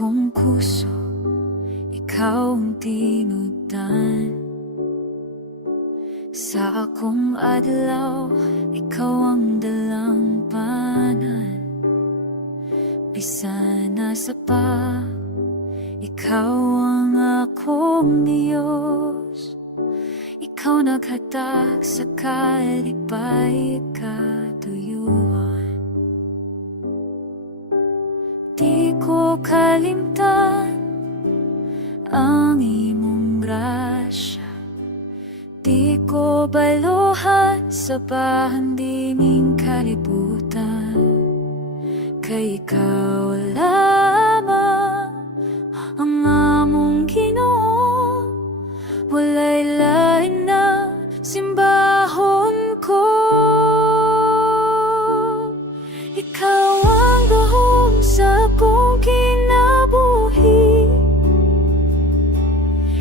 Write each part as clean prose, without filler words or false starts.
akong puso, ikaw ang tinudan. Sa akong adlaw, ikaw ang dalampanan. Bisan nasa pa, ikaw ang akong Diyos. Ikaw naghatag sa kalipay katuyuan. Di ko kalimtan ang imong grasya. Di ko baluhan sa bahandining kalibutan. Kay ikaw lamang ang among Ginoo. Walay lain na simbahon ko. Ikaw ang gahom sa akong kinabuhi.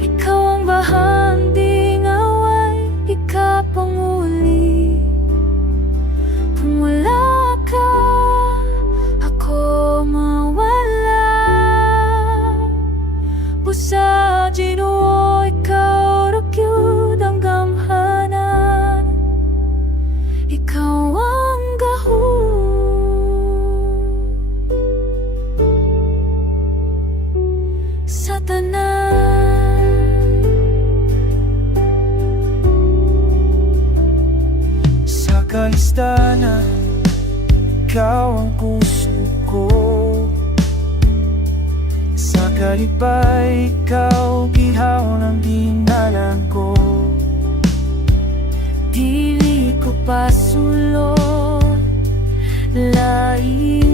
Ikaw ang bahanding away, ikapanguli. Kung wala ka, ako mawala. Busa Ginoo, ikaw ra gyud ang gamhanan. Ikaw ang gahom sa tanan. Sa kalistanan, ikaw ang puso ko. Sa kalipay, ikaw gihaw ng dinalan ko. Dili ko pasulod lain